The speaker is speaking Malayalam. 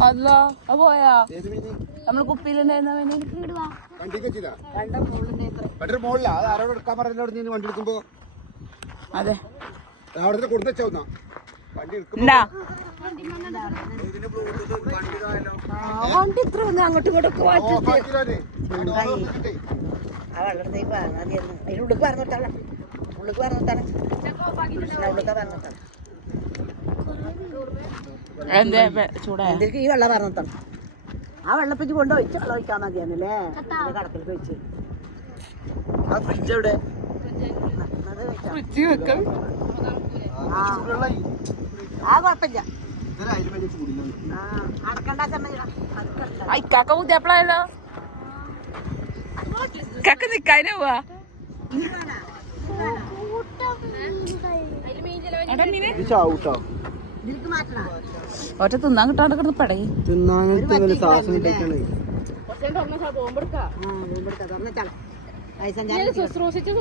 അല്ല പോയാ നമ്മള് കുപ്പിയിലുണ്ടായിരുന്ന വണ്ടി എടുക്കുമ്പോ അതെ അവിടെ കൊടുത്ത വണ്ടി ഇത്ര ഒന്ന് അങ്ങോട്ടും ഇങ്ങോട്ടും ആ വെള്ളത്തേക്ക് അതിന് ഉള്ളിക്ക് പറഞ്ഞിട്ടാണ് ഉള്ളിക്ക് പറഞ്ഞിട്ടാണ് ഉള്ളിക്ക പറഞ്ഞിട്ടാണ് എന്തെങ്കിലും ഈ വെള്ളം പറഞ്ഞിട്ടാണ് ആ വെള്ളപ്പിച്ച് കൊണ്ട് ഒഴിച്ച് വെള്ളം ഒഴിക്കാൻ മതിയാന്നല്ലേ കടക്കിലേക്ക് ഒഴിച്ച് ഫ്രിഡ്ജ് എവിടെ ആ കുഴപ്പമില്ല അടക്കണ്ട ഇക്കാക്ക പുതിയപ്പളായല്ലോ ഇക്കാക്ക നിക്കാനേ പോവാ ഒറ്റ തിന്നാൻ കിട്ടാണ്ട് കിടന്ന് പടയി ശുശ്രൂഷിച്ച്